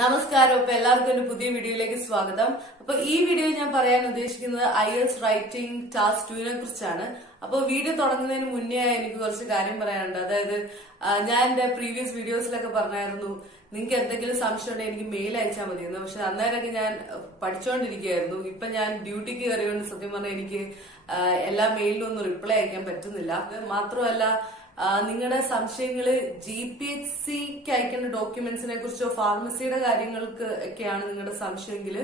നമസ്കാരം. അപ്പൊ എല്ലാവർക്കും എന്റെ പുതിയ വീഡിയോയിലേക്ക് സ്വാഗതം. അപ്പൊ ഈ വീഡിയോയിൽ ഞാൻ പറയാൻ ഉദ്ദേശിക്കുന്നത് IELTS റൈറ്റിംഗ് ടാസ്ക് 2 നെ കുറിച്ചാണ്. അപ്പൊ വീഡിയോ തുടങ്ങുന്നതിന് മുന്നേ എനിക്ക് കുറച്ച് കാര്യം പറയാനുണ്ട്. അതായത് ഞാൻ എന്റെ പ്രീവിയസ് വീഡിയോസിലൊക്കെ പറഞ്ഞായിരുന്നു നിങ്ങൾക്ക് എന്തെങ്കിലും സംശയം ഉണ്ടെങ്കിൽ എനിക്ക് മെയിൽ അയച്ചാൽ മതിയെന്ന്. പക്ഷെ അന്നേരമൊക്കെ ഞാൻ പഠിച്ചുകൊണ്ടിരിക്കുകയായിരുന്നു. ഇപ്പൊ ഞാൻ ഡ്യൂട്ടിക്ക് കയറിയോണ്ട് സത്യം പറഞ്ഞാൽ എനിക്ക് എല്ലാ മെയിലിനും ഒന്നും റിപ്ലൈ അയക്കാൻ പറ്റുന്നില്ല. മാത്രമല്ല നിങ്ങളുടെ സംശയങ്ങള് GPHCക്ക് അയക്കേണ്ട ഡോക്യുമെന്റ്സിനെ കുറിച്ചോ ഫാർമസിയുടെ കാര്യങ്ങൾക്ക് ഒക്കെയാണ് നിങ്ങളുടെ സംശയമെങ്കിൽ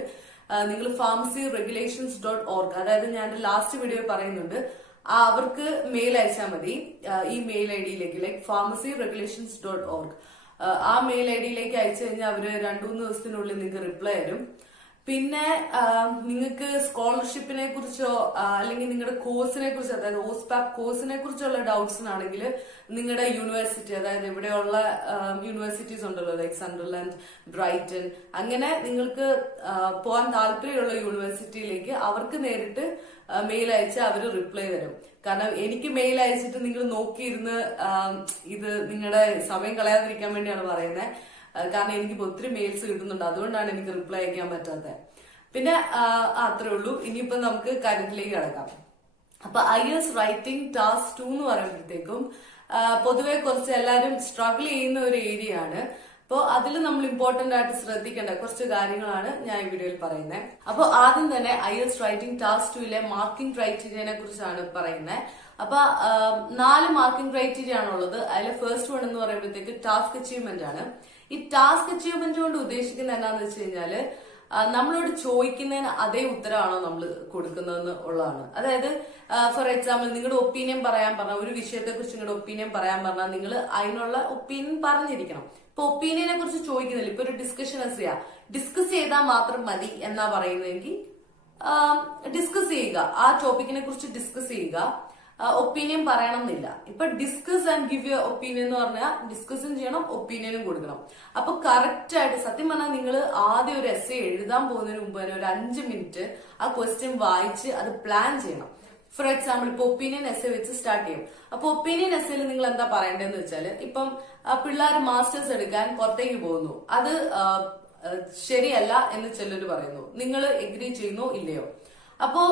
നിങ്ങൾ pharmacyregulations.org, അതായത് ഞാൻ ലാസ്റ്റ് വീഡിയോ പറയുന്നുണ്ട്, അവർക്ക് മെയിൽ അയച്ചാൽ മതി. ഈ മെയിൽ ഐഡിയിലേക്ക് pharmacyregulations.org ആ മെയിൽ ഐഡിയിലേക്ക് അയച്ചു കഴിഞ്ഞാൽ അവര് 2-3 ദിവസത്തിനുള്ളിൽ നിങ്ങൾക്ക് റിപ്ലൈ തരും. പിന്നെ നിങ്ങൾക്ക് സ്കോളർഷിപ്പിനെ കുറിച്ചോ അല്ലെങ്കിൽ നിങ്ങളുടെ കോഴ്സിനെ കുറിച്ചോ, അതായത് OSPAP കോഴ്സിനെ കുറിച്ചുള്ള ഡൗട്ട്സിനാണെങ്കിൽ നിങ്ങളുടെ യൂണിവേഴ്സിറ്റി, അതായത് ഇവിടെയുള്ള യൂണിവേഴ്സിറ്റീസ് ഉണ്ടല്ലോ, ലൈക് സണ്ടർലാൻഡ്, ബ്രൈറ്റൺ, അങ്ങനെ നിങ്ങൾക്ക് പോകാൻ താല്പര്യമുള്ള യൂണിവേഴ്സിറ്റിയിലേക്ക് അവർക്ക് നേരിട്ട് മെയിൽ അയച്ചാൽ അവർ റിപ്ലൈ തരും. കാരണം എനിക്ക് മെയിൽ അയച്ചിട്ട് നിങ്ങൾ നോക്കിയിരുന്ന് ഇത് നിങ്ങളുടെ സമയം കളയാതിരിക്കാൻ വേണ്ടിയാണ് പറയുന്നത്. കാരണം എനിക്കിപ്പോ ഒത്തിരി മെയിൽസ് കിട്ടുന്നുണ്ട്, അതുകൊണ്ടാണ് എനിക്ക് റിപ്ലൈ അയക്കാൻ പറ്റാത്തത്. പിന്നെ അത്രേ ഉള്ളൂ. ഇനിയിപ്പോ നമുക്ക് കാര്യത്തിലേക്ക് കിടക്കാം. അപ്പൊ IELTS റൈറ്റിംഗ് ടാസ്ക് 2 എന്ന് പറയുമ്പോഴത്തേക്കും പൊതുവെ കുറച്ച് എല്ലാവരും സ്ട്രഗിൾ ചെയ്യുന്ന ഒരു ഏരിയ ആണ്. അപ്പോൾ അതിൽ നമ്മൾ ഇമ്പോർട്ടന്റ് ആയിട്ട് ശ്രദ്ധിക്കേണ്ട കുറച്ച് കാര്യങ്ങളാണ് ഞാൻ ഈ വീഡിയോയിൽ പറയുന്നത്. അപ്പോൾ ആദ്യം തന്നെ IELTS റൈറ്റിംഗ് ടാസ്ക് 2 മാർക്കിംഗ് ക്രൈറ്റീരിയനെ കുറിച്ചാണ് പറയുന്നത്. അപ്പൊ 4 മാർക്കിംഗ് ക്രൈറ്റീരിയ ആണുള്ളത്. അതിൽ ഫസ്റ്റ് വൺ എന്ന് പറയുമ്പോഴത്തേക്ക് ടാസ്ക് അച്ചീവ്മെന്റ് ആണ്. ഈ ടാസ്ക് അച്ചീവ്മെന്റ് കൊണ്ട് ഉദ്ദേശിക്കുന്നത് എന്താണെന്ന് വെച്ച് കഴിഞ്ഞാല് നമ്മളോട് ചോദിക്കുന്നതിന് അതേ ഉത്തരവാണോ നമ്മൾ കൊടുക്കുന്നതെന്ന് ഉള്ളതാണ്. അതായത് ഫോർ എക്സാമ്പിൾ നിങ്ങളുടെ ഒപ്പീനിയൻ പറയാൻ പറഞ്ഞാൽ, ഒരു വിഷയത്തെ കുറിച്ച് നിങ്ങളുടെ ഒപ്പീനിയൻ പറയാൻ പറഞ്ഞാൽ നിങ്ങൾ അതിനുള്ള ഒപ്പീനിയൻ പറഞ്ഞിരിക്കണം. ഇപ്പൊ ഒപ്പീനിയനെ കുറിച്ച് ചോദിക്കുന്നില്ല, ഇപ്പൊ ഒരു ഡിസ്കഷൻ ഡിസ്കസ് ചെയ്താൽ മാത്രം മതി എന്നാ പറയുന്നതെങ്കിൽ ഡിസ്കസ് ചെയ്യുക, ആ ടോപ്പിക്കിനെ കുറിച്ച് ഡിസ്കസ് ചെയ്യുക, ഒപ്പീനിയൻ പറയണം എന്നില്ല. ഇപ്പൊ discuss and give your opinion എന്ന് പറഞ്ഞാൽ ഡിസ്കസും ചെയ്യണം, ഒപ്പീനിയനും കൊടുക്കണം. അപ്പൊ കറക്റ്റ് ആയിട്ട് സത്യം പറഞ്ഞാൽ നിങ്ങൾ ആദ്യം ഒരു എസ്സേ എഴുതാൻ പോകുന്നതിന് മുമ്പ് തന്നെ ഒരു 5 മിനിറ്റ് ആ ക്വസ്റ്റ്യൻ വായിച്ച് അത് പ്ലാൻ ചെയ്യണം. ഫോർ എക്സാമ്പിൾ ഇപ്പൊ ഒപ്പീനിയൻ എസ്സേ വെച്ച് സ്റ്റാർട്ട് ചെയ്യും. അപ്പൊ ഒപ്പീനിയൻ എസ്സേയിൽ നിങ്ങൾ എന്താ പറയേണ്ടതെന്ന് വെച്ചാല്, ഇപ്പം പിള്ളേർ മാസ്റ്റേഴ്സ് എടുക്കാൻ പുറത്തേക്ക് പോകുന്നു, അത് ശരിയല്ല എന്ന് ചിലര് പറയുന്നു. നിങ്ങൾ എഗ്രി ചെയ്യുന്നോ ഇല്ലയോ? അപ്പോ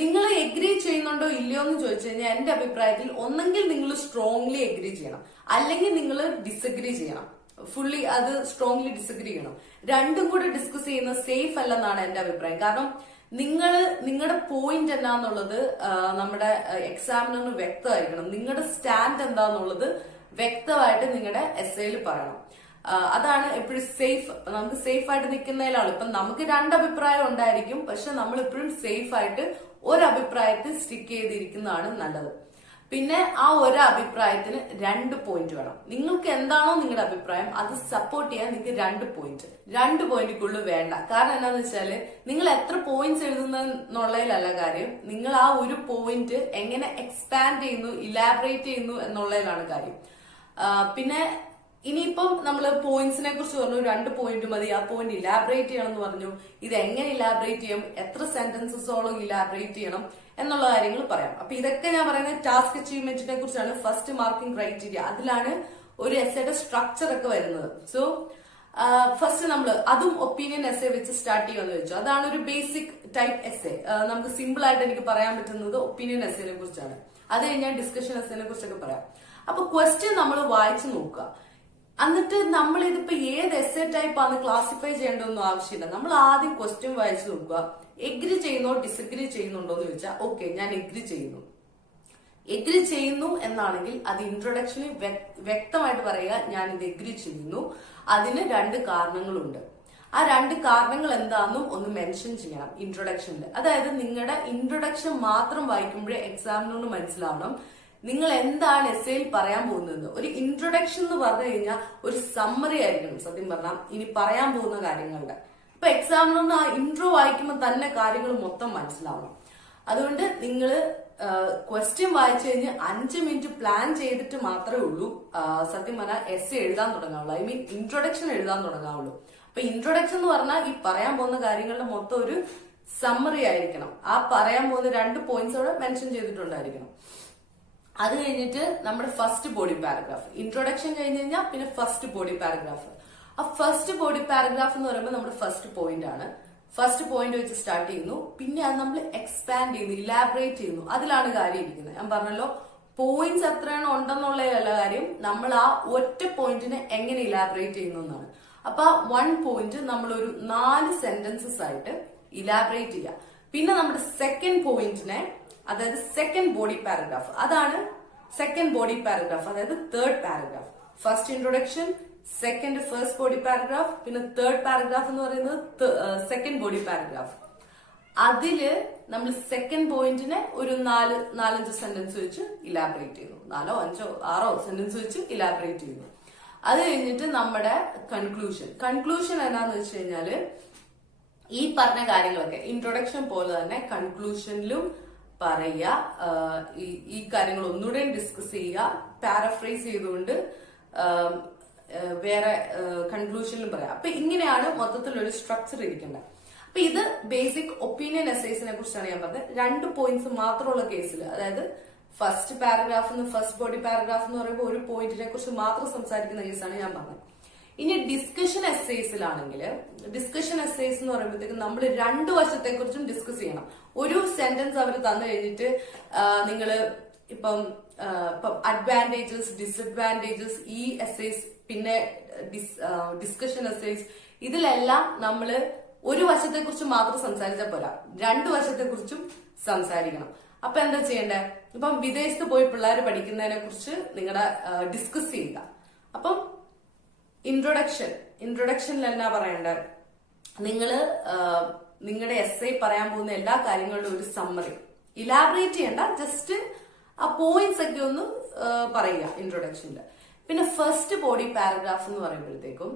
നിങ്ങൾ എഗ്രി ചെയ്യുന്നുണ്ടോ ഇല്ലയോ എന്ന് ചോദിച്ചു കഴിഞ്ഞാൽ എന്റെ അഭിപ്രായത്തിൽ ഒന്നെങ്കിൽ നിങ്ങൾ സ്ട്രോങ്ലി എഗ്രി ചെയ്യണം, അല്ലെങ്കിൽ നിങ്ങൾ ഡിസഗ്രി ചെയ്യണം. ഫുള്ളി അത് സ്ട്രോങ്ലി ഡിസഗ്രി ചെയ്യണം. രണ്ടും കൂടെ ഡിസ്കസ് ചെയ്യുന്നത് സേഫ് അല്ലെന്നാണ് എന്റെ അഭിപ്രായം. കാരണം നിങ്ങളുടെ പോയിന്റ് എന്താന്നുള്ളത് നമ്മുടെ എക്സാമിനറിന് വ്യക്തമായിരിക്കണം. നിങ്ങളുടെ സ്റ്റാൻഡ് എന്താന്നുള്ളത് വ്യക്തമായിട്ട് നിങ്ങളുടെ എസ്സേയിൽ പറയണം. അതാണ് എപ്പോഴും സേഫ്. നമുക്ക് സേഫ് ആയിട്ട് നിൽക്കുന്നതിലാണ്. ഇപ്പൊ നമുക്ക് 2 അഭിപ്രായം ഉണ്ടായിരിക്കും, പക്ഷെ നമ്മൾ എപ്പോഴും സേഫ് ആയിട്ട് ഒരഭിപ്രായത്തിൽ സ്റ്റിക്ക് ചെയ്തിരിക്കുന്നതാണ് നല്ലത്. പിന്നെ ആ ഒരു അഭിപ്രായത്തിന് 2 പോയിന്റ് വേണം. നിങ്ങൾക്ക് എന്താണോ നിങ്ങളുടെ അഭിപ്രായം അത് സപ്പോർട്ട് ചെയ്യാൻ നിങ്ങൾക്ക് 2 പോയിന്റുക്കുള്ളിൽ വേണ്ട. കാരണം എന്താണെന്ന് വെച്ചാല് നിങ്ങൾ എത്ര പോയിന്റ്സ് എഴുതുന്നതിലല്ല കാര്യം, നിങ്ങൾ ആ ഒരു പോയിന്റ് എങ്ങനെ എക്സ്പാൻഡ് ചെയ്യുന്നു, ഇലാബറേറ്റ് ചെയ്യുന്നു എന്നുള്ളതിലാണ് കാര്യം. പിന്നെ ഇനിയിപ്പം നമ്മൾ പോയിന്റ്സിനെ കുറിച്ച് പറഞ്ഞു, 2 പോയിന്റ് മതി, ആ പോയിന്റ് ഇലാബറേറ്റ് ചെയ്യണം എന്ന് പറഞ്ഞു. ഇത് എങ്ങനെ ഇലാബറേറ്റ് ചെയ്യും, എത്ര സെന്റൻസസോളം ഇലാബറേറ്റ് ചെയ്യണം എന്നുള്ള കാര്യങ്ങൾ പറയാം. അപ്പൊ ഇതൊക്കെ ഞാൻ പറയുന്നത് ടാസ്ക് അച്ചീവ്മെന്റിനെ കുറിച്ചാണ്. ഫസ്റ്റ് മാർക്കിംഗ് ക്രൈറ്റീരിയ, അതിലാണ് ഒരു എസ്സേയുടെ സ്ട്രക്ചർ ഒക്കെ വരുന്നത്. സോ ഫസ്റ്റ് നമ്മൾ അതും ഒപ്പീനിയൻ എസ്സേ വെച്ച് സ്റ്റാർട്ട് ചെയ്യുമെന്ന് വെച്ചു. അതാണ് ഒരു ബേസിക് ടൈപ്പ് എസ്സേ. നമുക്ക് സിമ്പിൾ ആയിട്ട് എനിക്ക് പറയാൻ പറ്റുന്നത് ഒപ്പീനിയൻ എസ്സേനെ കുറിച്ചാണ്. അത് കഴിഞ്ഞാൽ ഡിസ്കഷൻ എസ്സേനെ കുറിച്ചൊക്കെ പറയാം. അപ്പൊ ക്വസ്റ്റ്യൻ നമ്മൾ വായിച്ചു നോക്കുക. എന്നിട്ട് നമ്മൾ ഇതിപ്പോ ഏത് എസ്സേ ടൈപ്പ് ആണ് ക്ലാസിഫൈ ചെയ്യേണ്ടതൊന്നും ആവശ്യമില്ല. നമ്മൾ ആദ്യം ക്വസ്റ്റ്യൻ വായിച്ചു നോക്കുക. എഗ്രി ചെയ്യുന്നോ ഡിസഗ്രി ചെയ്യുന്നുണ്ടോ എന്ന് ചോദിച്ചാൽ ഓക്കെ ഞാൻ എഗ്രി ചെയ്യുന്നു എന്നാണെങ്കിൽ അത് ഇൻട്രൊഡക്ഷനിൽ വ്യക്തമായിട്ട് പറയുക, ഞാൻ ഇത് എഗ്രി ചെയ്യുന്നു. അതിന് 2 കാരണങ്ങളുണ്ട്. ആ 2 കാരണങ്ങൾ എന്താണെന്നും ഒന്ന് മെൻഷൻ ചെയ്യണം ഇൻട്രൊഡക്ഷനിൽ. അതായത് നിങ്ങളുടെ ഇൻട്രൊഡക്ഷൻ മാത്രം വായിക്കുമ്പോഴേ എക്സാമിനോട് മനസ്സിലാവണം നിങ്ങൾ എന്താണ് എസ്സേയിൽ പറയാൻ പോകുന്നത്. ഒരു ഇൻട്രൊഡക്ഷൻ എന്ന് പറഞ്ഞു കഴിഞ്ഞാൽ ഒരു സമ്മറി ആയിരിക്കണം സത്യം പറഞ്ഞാൽ ഇനി പറയാൻ പോകുന്ന കാര്യങ്ങളുടെ. ഇപ്പൊ എക്സാമിനൊന്ന് ആ ഇൻട്രോ വായിക്കുമ്പോൾ തന്നെ കാര്യങ്ങൾ മൊത്തം മനസ്സിലാവണം. അതുകൊണ്ട് നിങ്ങൾ ക്വസ്റ്റ്യൻ വായിച്ചു കഴിഞ്ഞ് 5 മിനിറ്റ് പ്ലാൻ ചെയ്തിട്ട് മാത്രമേ ഉള്ളൂ സത്യം പറഞ്ഞാൽ എസ്സേ എഴുതാൻ തുടങ്ങാവുള്ളൂ. ഐ മീൻ ഇൻട്രൊഡക്ഷൻ എഴുതാൻ തുടങ്ങാവുള്ളൂ. അപ്പൊ ഇൻട്രൊഡക്ഷൻ എന്ന് പറഞ്ഞാൽ ഈ പറയാൻ പോകുന്ന കാര്യങ്ങളുടെ മൊത്തം ഒരു സമ്മറി ആയിരിക്കണം. ആ പറയാൻ പോകുന്ന 2 പോയിന്റ്സ് അവിടെ മെൻഷൻ ചെയ്തിട്ടുണ്ടായിരിക്കണം. അത് കഴിഞ്ഞിട്ട് നമ്മുടെ ഫസ്റ്റ് ബോഡി പാരഗ്രാഫ്, ഇൻട്രൊഡക്ഷൻ കഴിഞ്ഞ് കഴിഞ്ഞാൽ പിന്നെ ഫസ്റ്റ് ബോഡി പാരഗ്രാഫ്. ആ ഫസ്റ്റ് ബോഡി പാരഗ്രാഫ് എന്ന് പറയുമ്പോൾ നമ്മുടെ ഫസ്റ്റ് പോയിന്റ് ആണ്. ഫസ്റ്റ് പോയിന്റ് വെച്ച് സ്റ്റാർട്ട് ചെയ്യുന്നു, പിന്നെ അത് നമ്മൾ എക്സ്പാൻഡ് ചെയ്യുന്നു, ഇലാബറേറ്റ് ചെയ്യുന്നു. അതിലാണ് കാര്യം ഇരിക്കുന്നത്. ഞാൻ പറഞ്ഞല്ലോ, പോയിന്റ്സ് എത്രയാണ് ഉണ്ടെന്നുള്ളതല്ല കാര്യം, നമ്മൾ ആ ഒറ്റ പോയിന്റിനെ എങ്ങനെ ഇലാബറേറ്റ് ചെയ്യുന്നു എന്നാണ്. അപ്പൊ വൺ പോയിന്റ് നമ്മൾ ഒരു 4 സെന്റൻസസ് ആയിട്ട് ഇലാബറേറ്റ് ചെയ്യുക. പിന്നെ നമ്മുടെ സെക്കൻഡ് പോയിന്റിനെ, അതായത് സെക്കൻഡ് ബോഡി പാരഗ്രാഫ്, അതാണ് സെക്കൻഡ് ബോഡി പാരഗ്രാഫ്, അതായത് third paragraph. First introduction, second first body paragraph, പിന്നെ തേർഡ് പാരഗ്രാഫ് എന്ന് പറയുന്നത് സെക്കൻഡ് ബോഡി പാരഗ്രാഫ്. അതില് നമ്മൾ സെക്കൻഡ് പോയിന്റിനെ ഒരു 4-5 സെന്റൻസ് വെച്ച് ഇലാബറേറ്റ് ചെയ്യുന്നു. 4, 5, 6 സെന്റൻസ് വെച്ച് ഇലാബറേറ്റ് ചെയ്യുന്നു. അത് കഴിഞ്ഞിട്ട് നമ്മുടെ കൺക്ലൂഷൻ എന്നാന്ന് വെച്ച് കഴിഞ്ഞാല് ഈ പറഞ്ഞ കാര്യങ്ങളൊക്കെ ഇൻട്രൊഡക്ഷൻ പോലെ തന്നെ കൺക്ലൂഷനിലും പറയുക, ഈ കാര്യങ്ങൾ ഒന്നുകൂടെ ഡിസ്കസ് ചെയ്യുക, പാരഫ്രൈസ് ചെയ്തുകൊണ്ട് വേറെ കൺക്ലൂഷനിലും പറയാം. അപ്പൊ ഇങ്ങനെയാണ് മൊത്തത്തിലൊരു സ്ട്രക്ചർ ഇരിക്കേണ്ടത്. അപ്പൊ ഇത് ബേസിക് ഒപ്പീനിയൻ എസ്സേസിനെ കുറിച്ചാണ് ഞാൻ പറഞ്ഞത്. 2 പോയിന്റ്സ് മാത്രമുള്ള കേസിൽ, അതായത് first paragraph first body paragraph എന്ന് പറയുമ്പോൾ ഒരു പോയിന്റിനെ കുറിച്ച് മാത്രം സംസാരിക്കുന്ന കേസാണ് ഞാൻ പറഞ്ഞത്. ഇനി ഡിസ്കഷൻ എസ്സേസിലാണെങ്കിൽ, ഡിസ്കഷൻ എസ്സേസ് എന്ന് പറയുമ്പോഴത്തേക്കും നമ്മൾ 2 വശത്തെ കുറിച്ചും ഡിസ്കസ് ചെയ്യണം. ഒരു സെന്റൻസ് അവർ തന്നു കഴിഞ്ഞിട്ട് നിങ്ങള് ഇപ്പം അഡ്വാൻറ്റേജസ്, ഡിസഡ്വാൻറ്റേജസ്, ഈ എസ്സേസ്, പിന്നെ ഡിസ്കഷൻ എസ്സേസ്, ഇതിലെല്ലാം നമ്മള് ഒരു വശത്തെ കുറിച്ച് മാത്രം സംസാരിച്ചാൽ പോരാ, 2 വശത്തെ കുറിച്ചും സംസാരിക്കണം. അപ്പൊ എന്താ ചെയ്യണ്ടേ? ഇപ്പം വിദേശത്ത് പോയി പിള്ളേർ പഠിക്കുന്നതിനെ കുറിച്ച് നിങ്ങളുടെ ഡിസ്കസ് ചെയ്യുക. അപ്പം ഇൻട്രൊഡക്ഷനിൽ എന്നാ പറയണ്ടേ? നിങ്ങള് നിങ്ങളുടെ എസ്സേ പറയാൻ പോകുന്ന എല്ലാ കാര്യങ്ങളുടെയും ഒരു സമ്മറി, ഇലാബറേറ്റ് ചെയ്യണ്ട, ജസ്റ്റ് ആ പോയിന്റ്സ് ഒക്കെ ഒന്ന് പറയുക ഇൻട്രൊഡക്ഷനിൽ. പിന്നെ ഫസ്റ്റ് ബോഡി പാരഗ്രാഫ് എന്ന് പറയുമ്പോഴത്തേക്കും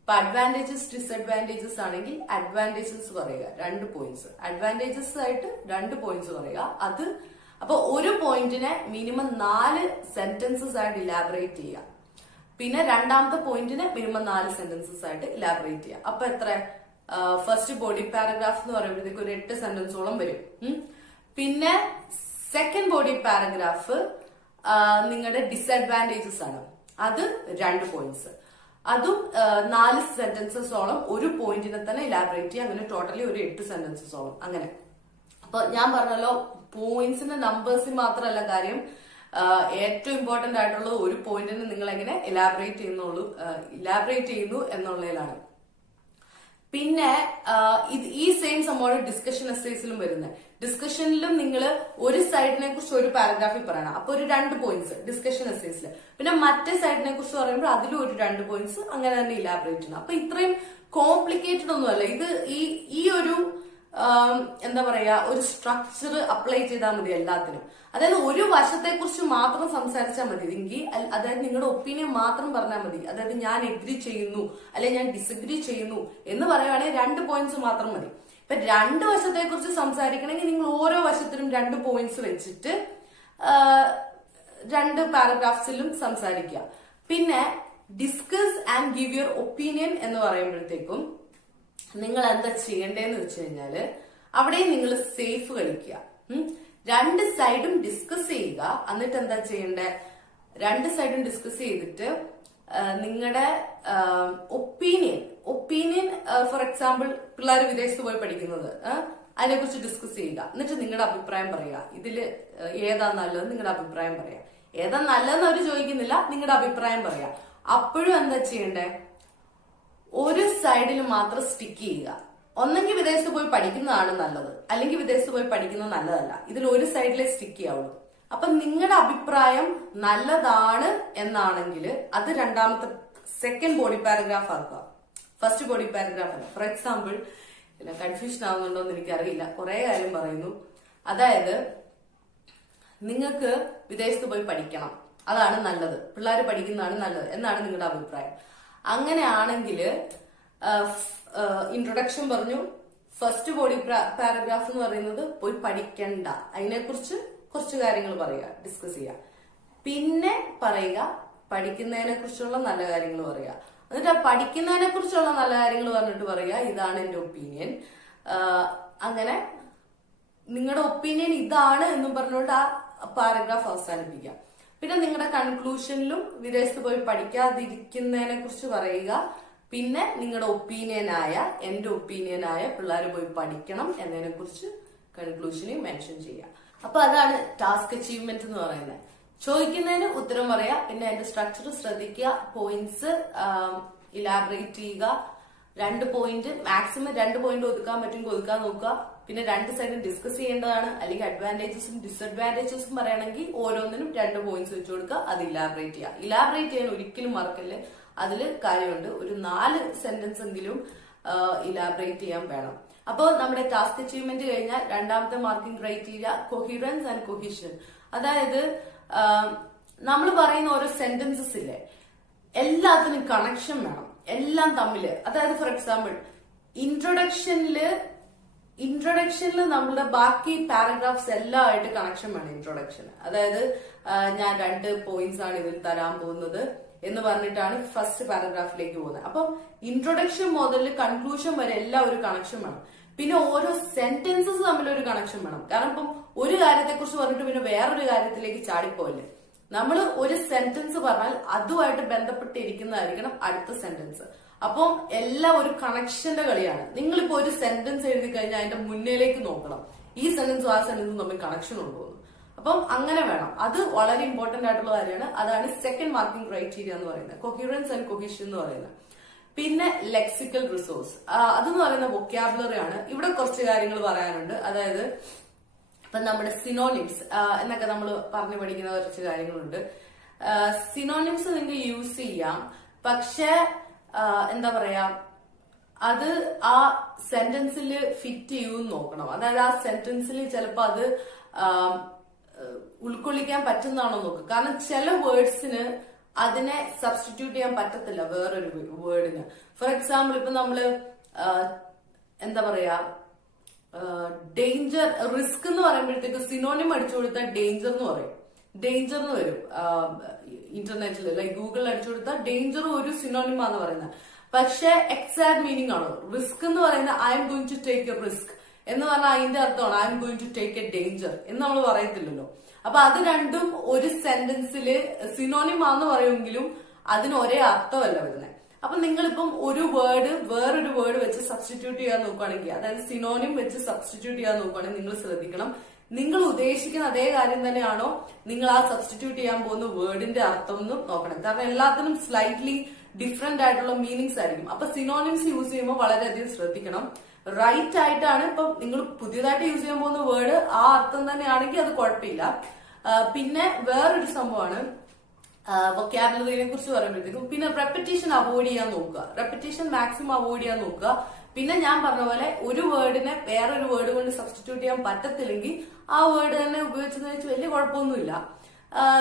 ഇപ്പൊ അഡ്വാൻറ്റേജസ്, ഡിസഡ്വാൻറ്റേജസ് ആണെങ്കിൽ അഡ്വാൻറ്റേജസ് പറയുക, 2 പോയിന്റ്സ്. അഡ്വാൻറ്റേജസ് ആയിട്ട് 2 പോയിന്റ്സ് പറയുക. അത് അപ്പൊ ഒരു പോയിന്റിനെ മിനിമം 4 സെന്റൻസസ് ആയിട്ട് ഇലാബറേറ്റ് ചെയ്യുക. പിന്നെ രണ്ടാമത്തെ പോയിന്റിന് മിനിമം 4 സെന്റൻസസ് ആയിട്ട് ഇലാബറേറ്റ് ചെയ്യുക. അപ്പൊ എത്ര? ഫസ്റ്റ് ബോഡി പാരഗ്രാഫ് എന്ന് പറയുമ്പോഴത്തേക്ക് ഒരു 8 സെന്റൻസോളം വരും. പിന്നെ സെക്കൻഡ് ബോഡി പാരഗ്രാഫ് നിങ്ങളുടെ ഡിസഡ്വാൻറ്റേജസ് ആണ്, അത് 2 പോയിന്റ്സ്. അതും 4 സെന്റൻസസോളം ഒരു പോയിന്റിനെ തന്നെ ഇലാബറേറ്റ് ചെയ്യുക. അങ്ങനെ ടോട്ടലി ഒരു 8 സെന്റൻസസോളം അങ്ങനെ. അപ്പൊ ഞാൻ പറഞ്ഞല്ലോ, പോയിന്റ്സിന്റെ നമ്പേഴ്സിൽ മാത്രമല്ല കാര്യം, ഏറ്റവും ഇമ്പോർട്ടന്റ് ആയിട്ടുള്ളത് ഒരു പോയിന്റിന് നിങ്ങൾ എങ്ങനെ ഇലാബറേറ്റ് ചെയ്യുന്നു എന്നുള്ളതിലാണ്. പിന്നെ ഈ സെയിം സംഭവമാണ് ഡിസ്കഷൻ എസ്സേസിലും വരുന്നത്. ഡിസ്കഷനിലും നിങ്ങൾ ഒരു സൈഡിനെ കുറിച്ച് ഒരു പാരഗ്രാഫിൽ പറയണം, അപ്പൊ ഒരു 2 പോയിന്റ്സ് ഡിസ്കഷൻ എസ്സേസിൽ. പിന്നെ മറ്റേ സൈഡിനെ കുറിച്ച് പറയുമ്പോൾ അതിലും ഒരു 2 പോയിന്റ്സ്, അങ്ങനെ തന്നെ ഇലാബറേറ്റ് ചെയ്യണം. അപ്പൊ ഇത്രയും കോംപ്ലിക്കേറ്റഡ് ഒന്നുമല്ല ഇത്. ഈ ഒരു എന്താ പറയാ, ഒരു സ്ട്രക്ചർ അപ്ലൈ ചെയ്താൽ മതി എല്ലാത്തിനും. അതായത് ഒരു വശത്തെ കുറിച്ച് മാത്രം സംസാരിച്ചാൽ മതി എങ്കിൽ, അതായത് നിങ്ങളുടെ ഒപ്പീനിയൻ മാത്രം പറഞ്ഞാൽ മതി. അതായത് ഞാൻ എഗ്രി ചെയ്യുന്നു അല്ലെ ഞാൻ ഡിസഗ്രി ചെയ്യുന്നു എന്ന് പറയുവാണെങ്കിൽ 2 പോയിന്റ്സ് മാത്രം മതി. ഇപ്പൊ 2 വശത്തെ കുറിച്ച് സംസാരിക്കണമെങ്കിൽ നിങ്ങൾ ഓരോ വശത്തിനും 2 പോയിന്റ്സ് വെച്ചിട്ട് 2 പാരഗ്രാഫ്സിലും സംസാരിക്കുക. പിന്നെ discuss and give your opinion എന്ന് പറയുമ്പോഴത്തേക്കും നിങ്ങൾ എന്താ ചെയ്യേണ്ടതെന്ന് വെച്ച് കഴിഞ്ഞാല്, അവിടെയും നിങ്ങൾ സേഫ് കളിക്കുക. 2 സൈഡും ഡിസ്കസ് ചെയ്യുക. എന്നിട്ട് എന്താ ചെയ്യണ്ടേ? 2 സൈഡും ഡിസ്കസ് ചെയ്തിട്ട് നിങ്ങളുടെ ഒപ്പീനിയൻ ഫോർ എക്സാമ്പിൾ പിള്ളേർ വിദേശത്ത് പോയി പഠിക്കുന്നത്, അതിനെ കുറിച്ച് ഡിസ്കസ് ചെയ്യുക. എന്നിട്ട് നിങ്ങളുടെ അഭിപ്രായം പറയുക. ഇതില് ഏതാ നല്ലത് നിങ്ങളുടെ അഭിപ്രായം പറയാം. ഏതാ നല്ലതെന്ന് അവർ ചോദിക്കുന്നില്ല, നിങ്ങളുടെ അഭിപ്രായം പറയാം. അപ്പോഴും എന്താ ചെയ്യണ്ടേ? ഒരു സൈഡിൽ മാത്രം സ്റ്റിക്ക് ചെയ്യുക. ഒന്നെങ്കിൽ വിദേശത്ത് പോയി പഠിക്കുന്നതാണ് നല്ലത്, അല്ലെങ്കിൽ വിദേശത്ത് പോയി പഠിക്കുന്നത് നല്ലതല്ല. ഇതിൽ ഒരു സൈഡിലെ സ്റ്റിക്ക് ചെയ്യാവുള്ളൂ. അപ്പൊ നിങ്ങളുടെ അഭിപ്രായം നല്ലതാണ് എന്നാണെങ്കിൽ അത് രണ്ടാമത്തെ സെക്കൻഡ് ബോഡി പാരഗ്രാഫ് ആക്കുക, ഫസ്റ്റ് ബോഡി പാരഗ്രാഫ് അല്ല. ഫോർ എക്സാമ്പിൾ, കൺഫ്യൂഷൻ ആവുന്നുണ്ടോ എന്ന് എനിക്കറിയില്ല, കുറെ കാര്യം പറയുന്നു. അതായത് നിങ്ങൾക്ക് വിദേശത്ത് പോയി പഠിക്കണം, അതാണ് നല്ലത്, പിള്ളേർ പഠിക്കുന്നതാണ് നല്ലത് എന്നാണ് നിങ്ങളുടെ അഭിപ്രായം. അങ്ങനെയാണെങ്കിൽ ഇൻട്രൊഡക്ഷൻ പറഞ്ഞു, ഫസ്റ്റ് ബോഡി പാരഗ്രാഫ് എന്ന് പറയുന്നത് പോയി പഠിക്കണ്ട, അതിനെക്കുറിച്ച് കുറച്ച് കാര്യങ്ങൾ പറയുക, ഡിസ്കസ് ചെയ്യുക. പിന്നെ പറയുക പഠിക്കുന്നതിനെ കുറിച്ചുള്ള നല്ല കാര്യങ്ങൾ പറയുക. എന്നിട്ട് ആ പഠിക്കുന്നതിനെ കുറിച്ചുള്ള നല്ല കാര്യങ്ങൾ പറഞ്ഞിട്ട് പറയുക ഇതാണ് എന്റെ ഒപ്പീനിയൻ. അങ്ങനെ നിങ്ങളുടെ ഒപ്പീനിയൻ ഇതാണ് എന്നും പറഞ്ഞുകൊണ്ട് ആ പാരഗ്രാഫ് അവസാനിപ്പിക്കാം. പിന്നെ നിങ്ങളുടെ കൺക്ലൂഷനിലും വിദേശത്ത് പോയി പഠിക്കാതിരിക്കുന്നതിനെ കുറിച്ച് പറയുക. പിന്നെ നിങ്ങളുടെ ഒപ്പീനിയനായ എന്റെ ഒപ്പീനിയനായ പിള്ളേർ പോയി പഠിക്കണം എന്നതിനെ കുറിച്ച് കൺക്ലൂഷനിൽ മെൻഷൻ ചെയ്യാം. അപ്പൊ അതാണ് ടാസ്ക് അച്ചീവ്മെന്റ് എന്ന് പറയുന്നത്. ചോദിക്കുന്നതിന് ഉത്തരം പറയാ, പിന്നെ അതിന്റെ സ്ട്രക്ചർ ശ്രദ്ധിക്കുക, പോയിന്റ്സ് ഇലാബറേറ്റ് ചെയ്യുക, 2 പോയിന്റ് മാക്സിമം 2 പോയിന്റ് ഒതുക്കാൻ പറ്റുമെങ്കിൽ ഒതുക്കാൻ നോക്കുക. പിന്നെ 2 സൈഡും ഡിസ്കസ് ചെയ്യേണ്ടതാണ്. അല്ലെങ്കിൽ അഡ്വാൻറ്റേജസും ഡിസഡ്വാൻറ്റേജസും പറയണമെങ്കിൽ ഓരോന്നിനും 2 പോയിന്റ്സ് വെച്ച് കൊടുക്കുക, അത് ഇലാബറേറ്റ് ചെയ്യുക. ഇലാബറേറ്റ് ചെയ്യാൻ ഒരിക്കലും മറക്കല്ലേ, അതില് കാര്യമുണ്ട്. ഒരു 4 സെന്റൻസ് എങ്കിലും ഇലാബറേറ്റ് ചെയ്യാൻ വേണം. അപ്പോൾ നമ്മുടെ ടാസ്ക് അച്ചീവ്മെന്റ് കഴിഞ്ഞാൽ രണ്ടാമത്തെ marking criteria coherence and cohesion. അതായത് നമ്മൾ പറയുന്ന ഓരോ സെന്റൻസസ് ഇല്ലേ, എല്ലാത്തിനും കണക്ഷൻ വേണം, എല്ലാം തമ്മില്. അതായത് ഫോർ എക്സാമ്പിൾ ഇൻട്രൊഡക്ഷനിൽ നമ്മുടെ ബാക്കി പാരഗ്രാഫ്സ് എല്ലാമായിട്ട് കണക്ഷൻ വേണം ഇൻട്രൊഡക്ഷൻ. അതായത് ഞാൻ 2 പോയിന്റ്സ് ആണ് ഇതിൽ തരാൻ പോകുന്നത് എന്ന് പറഞ്ഞിട്ടാണ് ഫസ്റ്റ് പാരഗ്രാഫിലേക്ക് പോകുന്നത്. അപ്പൊ ഇൻട്രൊഡക്ഷൻ മുതൽ കൺക്ലൂഷൻ വരെ എല്ലാം ഒരു കണക്ഷൻ വേണം. പിന്നെ ഓരോ സെന്റൻസസ് തമ്മിൽ ഒരു കണക്ഷൻ വേണം. കാരണം ഇപ്പം ഒരു കാര്യത്തെ കുറിച്ച് പറഞ്ഞിട്ട് പിന്നെ വേറൊരു കാര്യത്തിലേക്ക് ചാടിപ്പോയില്ലേ. നമ്മൾ ഒരു സെന്റൻസ് പറഞ്ഞാൽ അതുമായിട്ട് ബന്ധപ്പെട്ടിരിക്കുന്നതായിരിക്കണം അടുത്ത സെന്റൻസ്. അപ്പം എല്ലാം ഒരു കണക്ഷന്റെ കളിയാണ്. നിങ്ങളിപ്പോ ഒരു സെന്റൻസ് എഴുതി കഴിഞ്ഞാൽ അതിന്റെ മുന്നിലേക്ക് നോക്കണം, ഈ സെന്റൻസും ആ സെന്റൻസും തമ്മിൽ കണക്ഷൻ ഉണ്ടോ. അപ്പം അങ്ങനെ വേണം. അത് വളരെ ഇമ്പോർട്ടന്റ് ആയിട്ടുള്ള കാര്യമാണ്. അതാണ് സെക്കൻഡ് മാർക്കിംഗ് ക്രൈറ്റീരിയ എന്ന് പറയുന്നത്, കൊഹിറൻസ് ആൻഡ് കൊഹിഷൻ എന്ന് പറയുന്നത്. പിന്നെ ലെക്സിക്കൽ റിസോഴ്സ്, അതെന്ന് പറയുന്ന വൊക്കാബുലറി ആണ്. ഇവിടെ കുറച്ച് കാര്യങ്ങൾ പറയാനുണ്ട്. അതായത് ഇപ്പൊ നമ്മുടെ സിനോണിംസ് എന്നൊക്കെ നമ്മൾ പറഞ്ഞു പഠിക്കുന്ന കുറച്ച് കാര്യങ്ങളുണ്ട്. സിനോണിംസ് നിങ്ങൾക്ക് യൂസ് ചെയ്യാം, പക്ഷെ എന്താ പറയാ, അത് ആ സെന്റൻസിൽ ഫിറ്റ് ചെയ്യുമെന്ന് നോക്കണം. അതായത് ആ സെന്റൻസിൽ ചിലപ്പോ അത് ഉൾക്കൊള്ളിക്കാൻ പറ്റുന്നതാണോ നോക്കുക. കാരണം ചില വേർഡ്സിന് അതിനെ സബ്സ്റ്റിറ്റ്യൂട്ട് ചെയ്യാൻ പറ്റത്തില്ല വേറൊരു വേർഡിന്. ഫോർ എക്സാമ്പിൾ ഇപ്പൊ നമ്മള് എന്താ പറയാ, ഡേഞ്ചർ, റിസ്ക് എന്ന് പറയുമ്പോഴത്തേക്ക് സിനോണിം അടിച്ചു കൊടുത്താൽ ഡേഞ്ചർ എന്ന് പറയും, ഡേഞ്ചർ എന്ന് വരും ഇന്റർനെറ്റിൽ. ലൈക്ക് ഗൂഗിളിൽ അടിച്ചു കൊടുത്താൽ ഡേഞ്ചർ ഒരു സിനോണിമാന്ന് പറയുന്നത്. പക്ഷെ എക്സാക്ട് മീനിങ് ആണോ? റിസ്ക് എന്ന് പറയുന്നത് I M going to take a risk എന്ന് പറഞ്ഞാൽ അതിന്റെ അർത്ഥമാണ് I M going to take a danger എന്ന് നമ്മൾ പറയത്തില്ലല്ലോ. അപ്പൊ അത് രണ്ടും ഒരു സെന്റൻസിൽ സിനോണിം ആന്ന് പറയുമെങ്കിലും അതിന് ഒരേ അർത്ഥമല്ല വരുന്നത്. അപ്പൊ നിങ്ങളിപ്പം ഒരു വേർഡ് വേറൊരു വേർഡ് വെച്ച് സബ്സ്റ്റിറ്റ്യൂട്ട് ചെയ്യാൻ നോക്കുകയാണെങ്കിൽ, അതായത് സിനോണിം വെച്ച് സബ്സ്റ്റിറ്റ്യൂട്ട് ചെയ്യാൻ നോക്കുകയാണെങ്കിൽ നിങ്ങൾ ശ്രദ്ധിക്കണം, നിങ്ങൾ ഉദ്ദേശിക്കുന്ന അതേ കാര്യം തന്നെയാണോ നിങ്ങൾ ആ സബ്സ്റ്റിറ്റ്യൂട്ട് ചെയ്യാൻ പോകുന്ന വേർഡിന്റെ അർത്ഥം എന്നും നോക്കണം. കാരണം എല്ലാത്തിനും സ്ലൈറ്റ്ലി ഡിഫറെന്റ് ആയിട്ടുള്ള മീനിങ്സ് ആയിരിക്കും. അപ്പൊ സിനോണിംസ് യൂസ് ചെയ്യുമ്പോൾ വളരെയധികം ശ്രദ്ധിക്കണം. റൈറ്റ് ആയിട്ടാണ് ഇപ്പൊ നിങ്ങൾ പുതിയതായിട്ട് യൂസ് ചെയ്യാൻ പോകുന്ന വേർഡ് ആ അർത്ഥം തന്നെയാണെങ്കിൽ അത് കുഴപ്പമില്ല. പിന്നെ വേറൊരു സംഭവമാണ് വൊക്കാബുലറിനെ കുറിച്ച് പറയുമ്പോഴത്തേക്കും പിന്നെ റെപ്പിറ്റേഷൻ അവോയ്ഡ് ചെയ്യാൻ നോക്കുക, റെപ്പിറ്റേഷൻ മാക്സിമം അവോയ്ഡ് ചെയ്യാൻ നോക്കുക. പിന്നെ ഞാൻ പറഞ്ഞ പോലെ ഒരു വേർഡിനെ വേറൊരു വേർഡ് കൊണ്ട് സബ്സ്റ്റിറ്റ്യൂട്ട് ചെയ്യാൻ പറ്റത്തില്ലെങ്കിൽ ആ വേർഡ് തന്നെ ഉപയോഗിച്ചെന്ന് വെച്ച് വലിയ കുഴപ്പമൊന്നുമില്ല.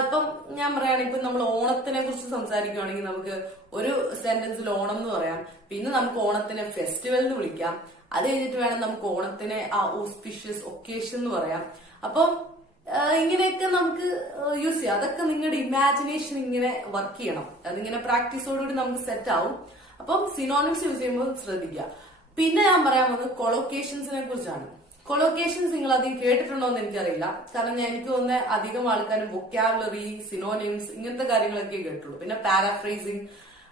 ഇപ്പം ഞാൻ പറയുകയാണെങ്കിൽ ഇപ്പൊ നമ്മൾ ഓണത്തിനെ കുറിച്ച് സംസാരിക്കുകയാണെങ്കിൽ നമുക്ക് ഒരു സെന്റൻസിൽ ഓണം എന്ന് പറയാം, പിന്നെ നമുക്ക് ഓണത്തിനെ ഫെസ്റ്റിവൽ എന്ന് വിളിക്കാം, അത് കഴിഞ്ഞിട്ട് വേണം നമുക്ക് ഓണത്തിനെ ആ ഓസ്പിഷ്യസ് ഒക്കേഷൻ എന്ന് പറയാം. അപ്പം ഇങ്ങനെയൊക്കെ നമുക്ക് യൂസ് ചെയ്യാം. അതൊക്കെ നിങ്ങളുടെ ഇമാജിനേഷൻ ഇങ്ങനെ വർക്ക് ചെയ്യണം, അതിങ്ങനെ പ്രാക്ടീസോടുകൂടി നമുക്ക് സെറ്റ് ആവും. അപ്പം സിനോണിംസ് യൂസ് ചെയ്യുമ്പോൾ ശ്രദ്ധിക്കുക. പിന്നെ ഞാൻ പറയാൻ പോകുന്നത് കൊളോക്കേഷൻസിനെ കുറിച്ചാണ്. കൊളോക്കേഷൻസ് നിങ്ങൾ അധികം കേട്ടിട്ടുണ്ടോ എന്ന് എനിക്കറിയില്ല. കാരണം എനിക്ക് തോന്നുന്ന അധികം ആൾക്കാരും വൊക്കാബുലറി, സിനോണിംസ് ഇങ്ങനത്തെ കാര്യങ്ങളൊക്കെ കേട്ടുള്ളൂ. പിന്നെ പാരാഫ്രേസിംഗ്,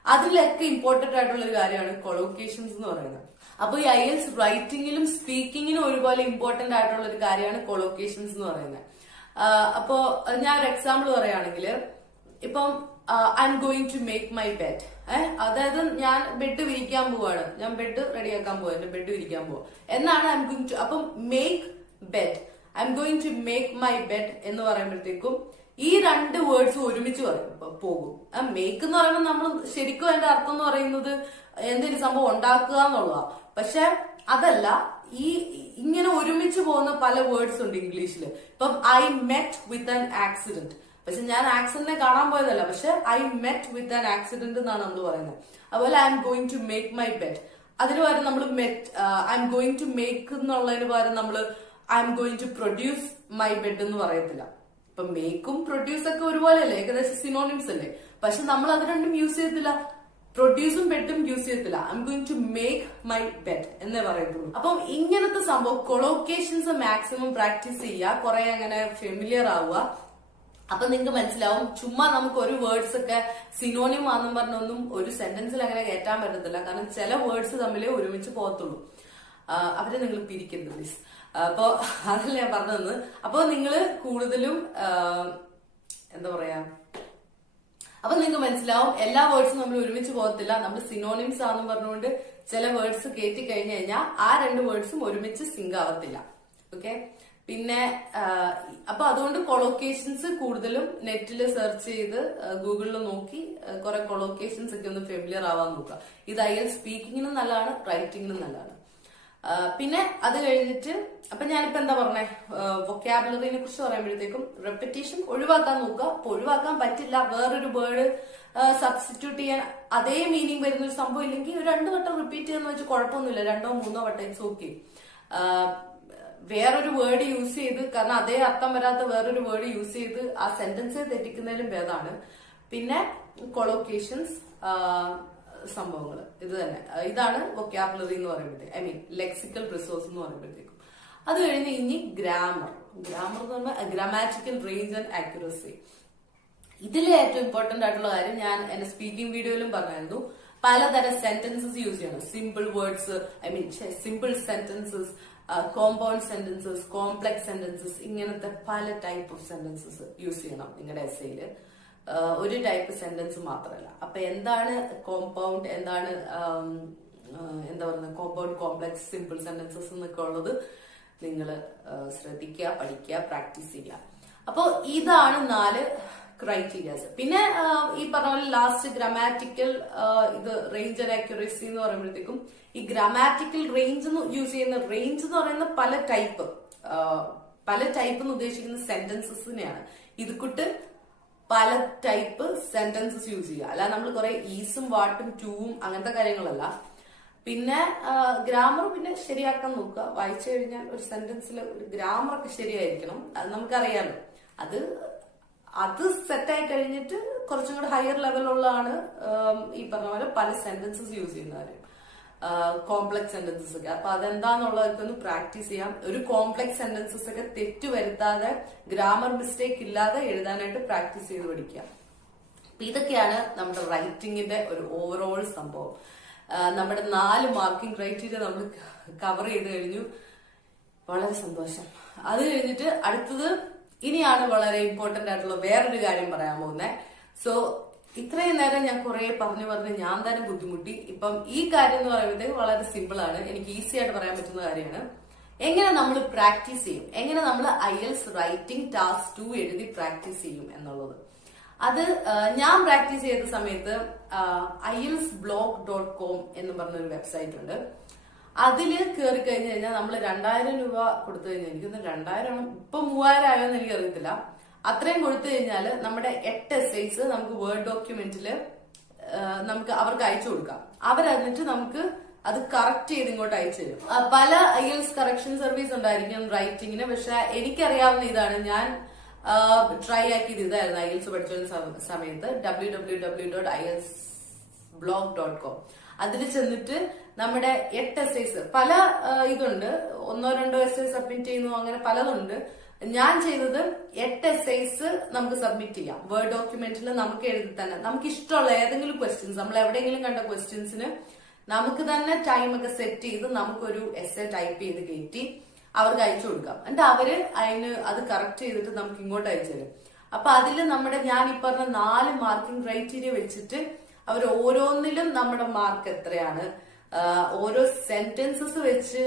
അതിലൊക്കെ ഇമ്പോർട്ടന്റ് ആയിട്ടുള്ള ഒരു കാര്യമാണ് കൊളോക്കേഷൻസ് എന്ന് പറയുന്നത്. അപ്പൊ ഈ IELTS റൈറ്റിംഗിലും സ്പീക്കിങ്ങിനും ഒരുപോലെ ഇമ്പോർട്ടന്റ് ആയിട്ടുള്ള ഒരു കാര്യമാണ് കൊളോക്കേഷൻസ് എന്ന് പറയുന്നത്. അപ്പോ ഞാൻ ഒരു എക്സാമ്പിൾ പറയുകയാണെങ്കിൽ ഇപ്പം I M going to make my bed. അതായത് ഞാൻ ബെഡ് വിരിക്കാൻ പോവാണ്, ഞാൻ ബെഡ് റെഡിയാക്കാൻ പോവാ, എന്റെ ബെഡ് വിരിക്കാൻ പോവാ എന്നാണ് ഐ എം ഗോയിങ് ടു. അപ്പം make bed, I M going to make my bed എന്ന് പറയുമ്പോഴത്തേക്കും ഈ 2 വേർഡ്സ് ഒരുമിച്ച് പോകും. മേക്ക് എന്ന് പറയുമ്പോൾ നമ്മൾ ശരിക്കും അതിന്റെ അർത്ഥം എന്ന് പറയുന്നത് എന്തെങ്കിലും സംഭവം ഉണ്ടാക്കുക എന്നുള്ളതാ. പക്ഷെ അതല്ല, ഈ ഇങ്ങനെ ഒരുമിച്ച് പോകുന്ന പല വേർഡ്സ് ഉണ്ട് ഇംഗ്ലീഷിൽ. ഇപ്പം I met with an accident, പക്ഷെ ഞാൻ ആക്സിഡന്റിനെ കാണാൻ പോയതല്ല, പക്ഷെ I met with an accident എന്നാണ് നമ്മൾ പറയുന്നത്. അതുപോലെ I M going to make my bed, അതിന് പകരം നമ്മൾ I M going to make എന്നുള്ളതിന് പകരം നമ്മൾ I M going to produce my bed എന്ന് പറയത്തില്ല. ഇപ്പൊ മേക്കും പ്രൊഡ്യൂസ് ഒക്കെ ഒരുപോലെ അല്ലേ, ഏകദേശം സിനോണിംസ് അല്ലേ, പക്ഷെ നമ്മൾ അത് രണ്ടും യൂസ് ചെയ്യത്തില്ല, പ്രൊഡ്യൂസും ബെഡും യൂസ് ചെയ്യത്തില്ല. I M going to make my bed എന്നേ പറയത്തുള്ളൂ. അപ്പം ഇങ്ങനത്തെ സംഭവം കൊളോക്കേഷൻസ് മാക്സിമം പ്രാക്ടീസ് ചെയ്യുക, കുറെ അങ്ങനെ ഫെമിലിയർ ആവുക. അപ്പൊ നിങ്ങൾക്ക് മനസ്സിലാവും ചുമ്മാ നമുക്ക് ഒരു വേർഡ്സ് ഒക്കെ സിനോണിം ആണെന്നും പറഞ്ഞൊന്നും ഒരു സെന്റൻസിൽ അങ്ങനെ കയറ്റാൻ പറ്റത്തില്ല. കാരണം ചില വേർഡ്സ് തമ്മിൽ ഒരുമിച്ച് പോകത്തുള്ളൂ. അവരെ നിങ്ങൾ പിരിക്കരുത് പ്ലീസ്. അപ്പൊ അതല്ല ഞാൻ പറഞ്ഞത്. അപ്പൊ നിങ്ങൾ കൂടുതലും എന്താ പറയാ, അപ്പൊ നിങ്ങൾക്ക് മനസ്സിലാവും എല്ലാ വേർഡ്സും നമ്മൾ ഒരുമിച്ച് പോകത്തില്ല. നമ്മൾ സിനോണിംസ് ആണെന്നും പറഞ്ഞുകൊണ്ട് ചില വേർഡ്സ് കയറ്റി കഴിഞ്ഞു കഴിഞ്ഞാൽ ആ രണ്ട് വേർഡ്സും ഒരുമിച്ച് സിങ്ക് ആവത്തില്ല. ഓക്കെ. പിന്നെ അപ്പൊ അതുകൊണ്ട് കൊളോക്കേഷൻസ് കൂടുതലും നെറ്റിൽ സെർച്ച് ചെയ്ത് ഗൂഗിളിൽ നോക്കി കുറെ കൊളോക്കേഷൻസ് ഒക്കെ ഒന്ന് ഫെമിലിയർ ആവാൻ നോക്കുക. ഇത് IELTS സ്പീക്കിങ്ങിനും നല്ലതാണ്, റൈറ്റിങ്ങിനും നല്ലതാണ്. പിന്നെ അത് കഴിഞ്ഞിട്ട് അപ്പൊ ഞാനിപ്പോ എന്താ പറഞ്ഞേ, വൊക്കാബുലറിനെ കുറിച്ച് പറയുമ്പോഴത്തേക്കും റെപ്പിറ്റേഷൻ ഒഴിവാക്കാൻ നോക്കുക. അപ്പൊ ഒഴിവാക്കാൻ പറ്റില്ല, വേറൊരു വേർഡ് സബ്സ്റ്റിറ്റ്യൂട്ട് ചെയ്യാൻ അതേ മീനിങ് വരുന്ന ഒരു സംഭവം ഇല്ലെങ്കിൽ ഒരു 2 വട്ടം റിപ്പീറ്റ് ചെയ്യുന്ന വെച്ച് കുഴപ്പമൊന്നുമില്ല. 2 3 വട്ടം ഇറ്റ്സ് ഓക്കെ. വേറൊരു വേർഡ് യൂസ് ചെയ്ത്, കാരണം അതേ അർത്ഥം വരാത്ത വേറൊരു വേർഡ് യൂസ് ചെയ്ത് ആ സെന്റൻസ് തെറ്റിക്കുന്നതിലും ഭേദമാണ്. പിന്നെ കൊളോക്കേഷൻസ് സംഭവങ്ങൾ ഇത് തന്നെ. ഇതാണ് വൊക്കാബുലറി എന്ന് പറയുമ്പോഴത്തേക്ക്, ഐ മീൻ ലെക്സിക്കൽ റിസോഴ്സ് എന്ന് പറയുമ്പോഴത്തേക്കും. അത് കഴിഞ്ഞ് ഇനി ഗ്രാമർ എന്ന് പറയുമ്പോൾ ഗ്രാമാറ്റിക്കൽ റേഞ്ച് ആൻഡ് ആക്യുറസി. ഇതിലെ ഏറ്റവും ഇമ്പോർട്ടന്റ് ആയിട്ടുള്ള കാര്യം ഞാൻ എന്റെ സ്പീക്കിംഗ് വീഡിയോയിലും പറഞ്ഞായിരുന്നു. പലതരം സെന്റൻസസ് യൂസ് ചെയ്യണം. Simple words, I mean simple sentences, compound sentences, complex sentences, ഇങ്ങനത്തെ പല ടൈപ്പ് ഓഫ് സെന്റൻസസ് യൂസ് ചെയ്യണം നിങ്ങളുടെ എസ്സേയില്. ഒരു ടൈപ്പ് സെന്റൻസ് മാത്രമല്ല. അപ്പൊ എന്താണ് കോമ്പൗണ്ട്, എന്താണ് എന്താ പറയുന്നത്, കോമ്പൗണ്ട്, കോംപ്ലക്സ്, സിമ്പിൾ സെന്റൻസസ് എന്നൊക്കെ ഉള്ളത് നിങ്ങൾ ശ്രദ്ധിക്കുക, പഠിക്കുക, പ്രാക്ടീസ് ചെയ്യുക. അപ്പൊ ഇതാണ് 4 ക്രൈറ്റീരിയാസ്. പിന്നെ ഈ പറഞ്ഞ പോലെ ലാസ്റ്റ് ഗ്രാമാറ്റിക്കൽ ഇത് റേഞ്ച് ആൻഡ് ആക്യുറസി എന്ന് പറയുമ്പോഴത്തേക്കും ഈ ഗ്രാമാറ്റിക്കൽ റേഞ്ച് യൂസ് ചെയ്യുന്ന റേഞ്ച് എന്ന് പറയുന്ന പല ടൈപ്പ് എന്ന് ഉദ്ദേശിക്കുന്ന സെന്റൻസസിനെയാണ്. ഇത് കൂട്ട് പല ടൈപ്പ് സെന്റൻസസ് യൂസ് ചെയ്യുക. അല്ല നമ്മൾ കുറെ ഈസും വാട്ടും ടൂവും അങ്ങനത്തെ കാര്യങ്ങളല്ല. പിന്നെ ഗ്രാമർ പിന്നെ ശരിയാക്കാൻ നോക്കുക. വായിച്ചു കഴിഞ്ഞാൽ ഒരു സെന്റൻസിൽ ഒരു ഗ്രാമർ ഒക്കെ ശരിയായിരിക്കണം. അത് നമുക്കറിയാലോ. അത് സെറ്റായി കഴിഞ്ഞിട്ട് കുറച്ചും കൂടെ ഹയർ ലെവലുള്ളതാണ് ഈ പറഞ്ഞ പോലെ പല സെന്റൻസസ് യൂസ് ചെയ്യുന്ന കാര്യം, കോംപ്ലക്സ് സെന്റൻസസ് ഒക്കെ. അപ്പൊ അതെന്താന്നുള്ളതൊക്കെ ഒന്ന് പ്രാക്ടീസ് ചെയ്യാം. ഒരു കോംപ്ലക്സ് സെന്റൻസസ് ഒക്കെ തെറ്റ് വരുത്താതെ, ഗ്രാമർ മിസ്റ്റേക്ക് ഇല്ലാതെ എഴുതാനായിട്ട് പ്രാക്ടീസ് ചെയ്ത് പഠിക്കുക. അപ്പൊ ഇതൊക്കെയാണ് നമ്മുടെ റൈറ്റിംഗിന്റെ ഒരു ഓവറോൾ സംഭവം. നമ്മുടെ 4 മാർക്കിംഗ് ക്രൈറ്റീരിയ നമ്മൾ കവർ ചെയ്ത് കഴിഞ്ഞു. വളരെ സന്തോഷം. അത് കഴിഞ്ഞിട്ട് അടുത്തത് ഇനിയാണ് വളരെ ഇമ്പോർട്ടന്റ് ആയിട്ടുള്ള വേറൊരു കാര്യം പറയാൻ പോകുന്നത്. സോ ഇത്രയും നേരം ഞാൻ കുറെ പറഞ്ഞ് ഞാൻ തന്നെ ബുദ്ധിമുട്ടി. ഇപ്പം ഈ കാര്യം എന്ന് പറയുമ്പോഴത്തേക്ക് വളരെ സിമ്പിൾ ആണ്, എനിക്ക് ഈസി ആയിട്ട് പറയാൻ പറ്റുന്ന കാര്യമാണ്. എങ്ങനെ നമ്മൾ പ്രാക്ടീസ് ചെയ്യും, എങ്ങനെ നമ്മൾ IELTS റൈറ്റിംഗ് ടാസ്ക് 2 എഴുതി പ്രാക്ടീസ് ചെയ്യും എന്നുള്ളത്. അത് ഞാൻ പ്രാക്ടീസ് ചെയ്ത സമയത്ത് IELTSblog.com എന്ന് പറഞ്ഞൊരു വെബ്സൈറ്റ് ഉണ്ട്. അതില് കയറി കഴിഞ്ഞു കഴിഞ്ഞാൽ നമ്മൾ 2000 രൂപ കൊടുത്തു കഴിഞ്ഞാൽ, എനിക്കൊന്ന് 2000 ഇപ്പൊ 3000 ആയോന്ന് എനിക്ക് അറിയത്തില്ല. അത്രയും കൊടുത്തു കഴിഞ്ഞാൽ നമ്മുടെ 8 essays നമുക്ക് വേർഡ് ഡോക്യുമെന്റില് നമുക്ക് അവർക്ക് അയച്ചു കൊടുക്കാം. അവരതിട്ട് നമുക്ക് അത് കറക്റ്റ് ചെയ്ത് ഇങ്ങോട്ട് അയച്ചു തരും. പല IELTS കറക്ഷൻ സർവീസ് ഉണ്ടായിരിക്കും റൈറ്റിംഗിന്. പക്ഷെ എനിക്കറിയാവുന്ന ഇതാണ്, ഞാൻ ട്രൈ ആക്കിയത് ഇതായിരുന്നു IELTS പഠിച്ചിരുന്ന സമയത്ത്. www.IELTSblog.com അതിൽ ചെന്നിട്ട് നമ്മുടെ 8 essays, പല ഇതുണ്ട്, 1 2 essays സബ്മിറ്റ് ചെയ്യുന്നു, അങ്ങനെ പലതുണ്ട്. ഞാൻ ചെയ്തത് 8 essays നമുക്ക് സബ്മിറ്റ് ചെയ്യാം വേർഡ് ഡോക്യുമെന്റിൽ. നമുക്ക് എഴുതി തന്നെ നമുക്ക് ഇഷ്ടമുള്ള ഏതെങ്കിലും ക്വസ്റ്റ്യൻസ്, നമ്മൾ എവിടെയെങ്കിലും കണ്ട ക്വസ്റ്റ്യൻസിന് നമുക്ക് തന്നെ ടൈം ഒക്കെ സെറ്റ് ചെയ്ത് നമുക്കൊരു എസ്സേ ടൈപ്പ് ചെയ്ത് കയറ്റി അവർക്ക് അയച്ചു കൊടുക്കാം. എന്നിട്ട് അവര് അത് കറക്റ്റ് ചെയ്തിട്ട് നമുക്ക് ഇങ്ങോട്ട് അയച്ചു തരും. അപ്പൊ അതിൽ നമ്മുടെ ഞാൻ ഈ പറഞ്ഞ 4 മാർക്കിംഗ് ക്രൈറ്റീരിയ വെച്ചിട്ട് അവർ ഓരോന്നിലും നമ്മുടെ മാർക്ക് എത്രയാണ്, ഓരോ സെന്റൻസസ് വെച്ച്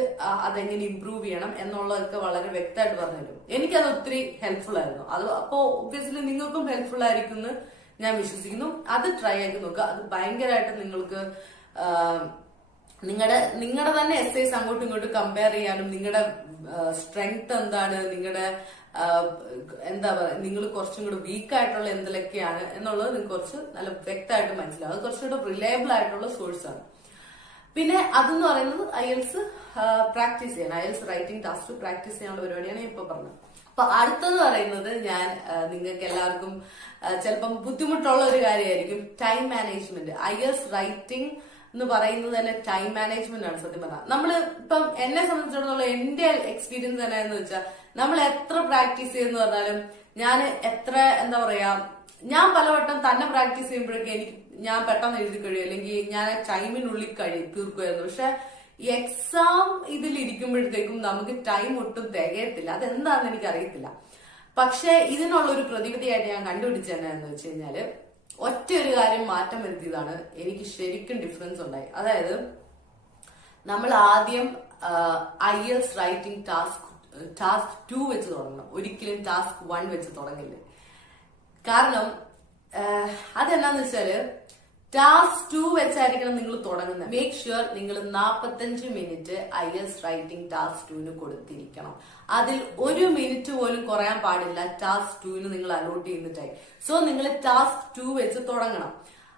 അതെങ്ങനെ ഇംപ്രൂവ് ചെയ്യണം എന്നുള്ളതൊക്കെ വളരെ വ്യക്തമായിട്ട് പറഞ്ഞുതരും. എനിക്കത് ഒത്തിരി ഹെൽപ്ഫുൾ ആയിരുന്നു. അത് അപ്പോ ഒബ്വിയസ്ലി നിങ്ങൾക്കും ഹെൽപ്ഫുൾ ആയിരിക്കും എന്ന് ഞാൻ വിശ്വസിക്കുന്നു. അത് ട്രൈ ആക്കി നോക്കുക. അത് ഭയങ്കരമായിട്ട് നിങ്ങൾക്ക് നിങ്ങളുടെ തന്നെ എസ്സേസ് അങ്ങോട്ടും ഇങ്ങോട്ടും കമ്പയർ ചെയ്യാനും, നിങ്ങളുടെ സ്ട്രെങ്ത് എന്താണ്, നിങ്ങളുടെ എന്താ പറയുക, നിങ്ങൾ കുറച്ചും കൂടെ വീക്ക് ആയിട്ടുള്ള എന്തിലൊക്കെയാണ് എന്നുള്ളത് നിങ്ങൾക്ക് കുറച്ച് നല്ല വ്യക്തമായിട്ട് മനസ്സിലാവും. അത് കുറച്ചുകൂടെ റിലയബിൾ ആയിട്ടുള്ള സോഴ്സ് ആണ്. പിന്നെ അതെന്ന് പറയുന്നത് IELTS പ്രാക്ടീസ് ചെയ്യണം. IELTS റൈറ്റിംഗ് ടാസ്ക് പ്രാക്ടീസ് ചെയ്യാനുള്ള പരിപാടിയാണ് ഇപ്പൊ പറഞ്ഞത്. അപ്പൊ അടുത്തത് പറയുന്നത് ഞാൻ നിങ്ങൾക്ക് എല്ലാവർക്കും ചിലപ്പം ബുദ്ധിമുട്ടുള്ള ഒരു കാര്യമായിരിക്കും, ടൈം മാനേജ്മെന്റ്. IELTS റൈറ്റിംഗ് എന്ന് പറയുന്നത് തന്നെ ടൈം മാനേജ്മെന്റ് ആണ്. സത്യം പറഞ്ഞാൽ നമ്മള് ഇപ്പം എന്നെ സംബന്ധിച്ചിടത്തോളം എന്റെ എക്സ്പീരിയൻസ് തന്നെ എന്ന് വെച്ചാൽ നമ്മൾ എത്ര പ്രാക്ടീസ് ചെയ്യുന്ന പറഞ്ഞാലും ഞാൻ എത്ര എന്താ പറയാ ഞാൻ പലവട്ടം തന്നെ പ്രാക്ടീസ് ചെയ്യുമ്പോഴേക്കും ഞാൻ പെട്ടെന്ന് എഴുതി കഴിയും, അല്ലെങ്കിൽ ഞാൻ ടൈമിനുള്ളിൽ തീർക്കുമായിരുന്നു. പക്ഷെ എക്സാം ഇതിലിരിക്കുമ്പോഴത്തേക്കും നമുക്ക് ടൈം ഒട്ടും തികയത്തില്ല. അതെന്താണെന്ന് എനിക്ക് അറിയത്തില്ല. പക്ഷെ ഇതിനുള്ള ഒരു പ്രതിവിധിയായിട്ട് ഞാൻ കണ്ടുപിടിച്ചതെന്ന് വെച്ച് കഴിഞ്ഞാല് ഒറ്റ ഒരു കാര്യം മാറ്റം വരുത്തിയതാണ് എനിക്ക് ശരിക്കും ഡിഫറൻസ് ഉണ്ടായി. അതായത് നമ്മൾ ആദ്യം IELTS റൈറ്റിംഗ് ടാസ്ക് 2 വെച്ച് തുടങ്ങണം, ഒരിക്കലും ടാസ്ക് 1 വെച്ച് തുടങ്ങില്ല. കാരണം അതെന്താന്ന് വെച്ചാല് ടാസ്ക് 2 വെച്ചായിരിക്കണം നിങ്ങൾ തുടങ്ങുന്നത്. മേക്ക് ഷുവർ നിങ്ങൾ 45 മിനിറ്റ് IELTS റൈറ്റിംഗ് ടാസ്ക് 2 കൊടുത്തിരിക്കണം. അതിൽ 1 മിനിറ്റ് പോലും കുറയാൻ പാടില്ല ടാസ്ക് 2 നിങ്ങൾ അലോട്ട് ചെയ്യുന്നിട്ടായി. സോ നിങ്ങൾ ടാസ്ക് 2 വെച്ച് തുടങ്ങണം.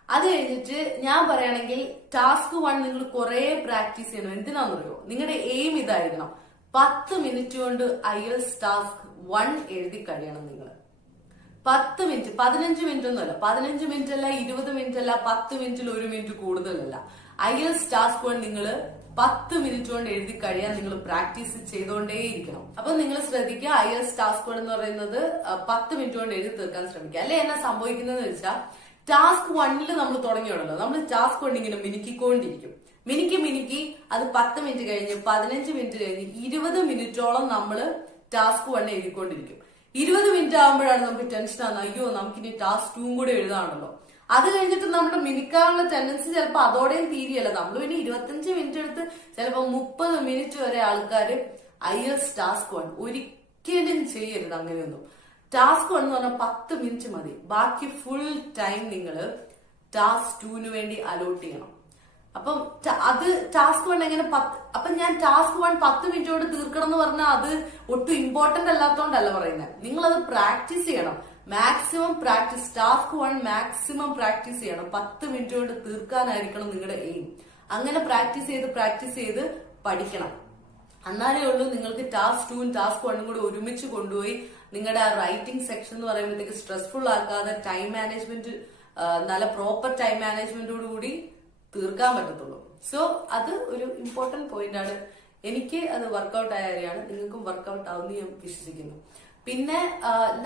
അത് കഴിഞ്ഞിട്ട് ഞാൻ പറയുകയാണെങ്കിൽ ടാസ്ക് 1 നിങ്ങൾ കുറെ പ്രാക്ടീസ് ചെയ്യണം. എന്തിനാണെന്നറിയോ? നിങ്ങളുടെ എയിം ഇതായിരിക്കണം, 10 മിനിറ്റ് കൊണ്ട് IELTS ടാസ്ക് 1 എഴുതി കഴിയണം. നിങ്ങൾ 10 മിനിറ്റ്, 15 മിനിറ്റ് ഒന്നുമല്ല, 15 മിനിറ്റ് അല്ല, 20 മിനിറ്റ് അല്ല, 10 മിനിറ്റിൽ 1 മിനിറ്റ് കൂടുതലല്ല. IELTS ടാസ്ക് 1 നിങ്ങൾ 10 മിനിറ്റ് കൊണ്ട് എഴുതി കഴിയാൻ നിങ്ങൾ പ്രാക്ടീസ് ചെയ്തുകൊണ്ടേയിരിക്കണം. അപ്പൊ നിങ്ങൾ ശ്രദ്ധിക്കുക, IELTS ടാസ്ക് 1 എന്ന് പറയുന്നത് 10 മിനിറ്റ് കൊണ്ട് എഴുതി തീർക്കാൻ ശ്രമിക്കുക. അല്ലെ എന്നാ സംഭവിക്കുന്നതെന്ന് വെച്ചാൽ ടാസ്ക് 1 നമ്മൾ തുടങ്ങിയോളല്ലോ, നമ്മൾ ടാസ്ക് 1 ഇങ്ങനെ മിനുക്കിക്കൊണ്ടിരിക്കും. മിനുക്കി അത് 10 മിനിറ്റ് കഴിഞ്ഞ് 15 മിനിറ്റ് കഴിഞ്ഞ് 20 മിനിറ്റോളം നമ്മൾ ടാസ്ക് 1 എഴുതിക്കൊണ്ടിരിക്കും. 20 മിനിറ്റ് ആകുമ്പോഴാണ് നമുക്ക് ടെൻഷൻ ആകുന്നത്, അയ്യോ നമുക്കിനി ടാസ്ക് 2 കൂടെ എഴുതാണല്ലോ. അത് കഴിഞ്ഞിട്ട് നമ്മുടെ മിനുക്കാനുള്ള ടെൻഡൻസി ചിലപ്പോൾ അതോടെയും തീരെയല്ല. നമ്മൾ പിന്നെ 25 മിനിറ്റ് എടുത്ത് ചിലപ്പോൾ 30 മിനിറ്റ് വരെ ആൾക്കാർ IELTS ടാസ്ക് 1 ഒരിക്കലും ചെയ്യരുത്. അങ്ങനെയൊന്നും. ടാസ്ക് 1 എന്ന് പറഞ്ഞാൽ 10 മിനിറ്റ് മതി. ബാക്കി ഫുൾ ടൈം നിങ്ങൾ ടാസ്ക് 2 വേണ്ടി അലോട്ട് ചെയ്യണം. അപ്പം അത് ടാസ്ക് 1 എങ്ങനെ അപ്പൊ ഞാൻ ടാസ്ക് 1 10 മിനിറ്റ് കൊണ്ട് തീർക്കണം എന്ന് പറഞ്ഞാൽ അത് ഒട്ടും ഇമ്പോർട്ടന്റ് അല്ലാത്തോണ്ടല്ല പറയുന്നത്. നിങ്ങൾ അത് പ്രാക്ടീസ് ചെയ്യണം, maximum practice. Task 1 maximum practice ചെയ്യണം. 10 മിനിറ്റ് കൊണ്ട് തീർക്കാനായിരിക്കണം നിങ്ങളുടെ എയിം. അങ്ങനെ പ്രാക്ടീസ് ചെയ്ത് പഠിക്കണം. എന്നാലേ ഉള്ളൂ നിങ്ങൾക്ക് ടാസ്ക് 2 ടാസ്ക് 1 കൂടെ ഒരുമിച്ച് കൊണ്ടുപോയി നിങ്ങളുടെ ആ റൈറ്റിംഗ് സെക്ഷൻ എന്ന് പറയുമ്പോഴത്തേക്ക് സ്ട്രെസ്ഫുൾ ആക്കാതെ ടൈം മാനേജ്മെന്റ്, നല്ല പ്രോപ്പർ ടൈം മാനേജ്മെന്റോട് കൂടി തീർക്കാൻ പറ്റത്തുള്ളൂ. സോ അത് ഒരു ഇമ്പോർട്ടന്റ് പോയിന്റ് ആണ്. എനിക്ക് അത് വർക്ക്ഔട്ട് ആയ കാര്യമാണ്, നിങ്ങൾക്കും വർക്ക്ഔട്ട് ആവുമെന്ന് ഞാൻ വിശ്വസിക്കുന്നു. പിന്നെ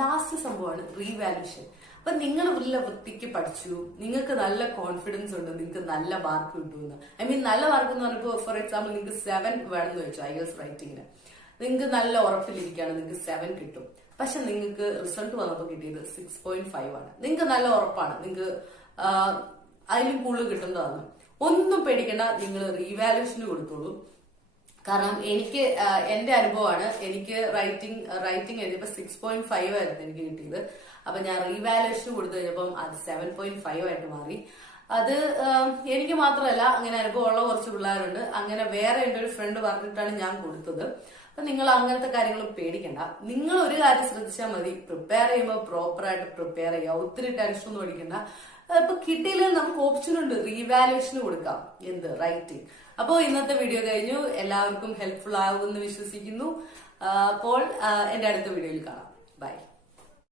ലാസ്റ്റ് സംഭവമാണ് റീവാല്യൂഷൻ. അപ്പൊ നിങ്ങൾ നല്ല വൃത്തിക്ക് പഠിച്ചു, നിങ്ങൾക്ക് നല്ല കോൺഫിഡൻസ് ഉണ്ട്, നിങ്ങൾക്ക് നല്ല മാർക്ക് കിട്ടുമെന്ന്. ഐ മീൻ നല്ല മാർക്ക് എന്ന് പറഞ്ഞപ്പോൾ ഫോർ എക്സാമ്പിൾ നിങ്ങൾക്ക് 7 വേണമെന്ന് വെച്ചു IELTS റൈറ്റിംഗിന്, നിങ്ങൾക്ക് നല്ല ഉറപ്പിലിരിക്കുകയാണ്, നിങ്ങൾക്ക് 7 കിട്ടും. പക്ഷെ നിങ്ങൾക്ക് റിസൾട്ട് വന്നപ്പോൾ കിട്ടിയത് 6.5 ആണ്. നിങ്ങൾക്ക് നല്ല ഉറപ്പാണ്, നിങ്ങൾക്ക് അതിലും കൂടുതൽ കിട്ടുന്നതാണ്. ഒന്നും പേടിക്കണ്ട, നിങ്ങൾ റീവാല്യൂഷന് കൊടുത്തോളൂ. കാരണം എനിക്ക് എന്റെ അനുഭവമാണ്, എനിക്ക് റൈറ്റിംഗ് എഴുതിയപ്പോ 6.5 ആയിരുന്നു എനിക്ക് കിട്ടിയത്. അപ്പൊ ഞാൻ റീവാലുവേഷൻ കൊടുത്തു കഴിഞ്ഞപ്പം അത് 7.5 ആയിട്ട് മാറി. അത് എനിക്ക് മാത്രമല്ല, അങ്ങനെ അനുഭവമുള്ള കുറച്ച് പിള്ളേരുണ്ട്. അങ്ങനെ വേറെ എന്റെ ഒരു ഫ്രണ്ട് പറഞ്ഞിട്ടാണ് ഞാൻ കൊടുത്തത്. അപ്പൊ നിങ്ങൾ അങ്ങനത്തെ കാര്യങ്ങൾ പേടിക്കണ്ട. നിങ്ങൾ ഒരു കാര്യം ശ്രദ്ധിച്ചാൽ മതി, പ്രിപ്പയർ ചെയ്യുമ്പോൾ പ്രോപ്പറായിട്ട് പ്രിപ്പയർ ചെയ്യുക, ഒത്തിരി ടെൻഷൻ ഒന്നും അടിക്കണ്ട. ഇപ്പൊ കിട്ടിയില്ലെങ്കിൽ നമുക്ക് ഓപ്ഷൻ ഉണ്ട്, റീവാലുവേഷന് കൊടുക്കാം, എന്ത് റൈറ്റിംഗ്. അപ്പോൾ ഇന്നത്തെ വീഡിയോ കഴിഞ്ഞു, എല്ലാവർക്കും ഹെൽപ്ഫുൾ ആകുമെന്ന് വിശ്വസിക്കുന്നു. അപ്പോൾ എന്റെ അടുത്ത വീഡിയോയിൽ കാണാം. ബൈ.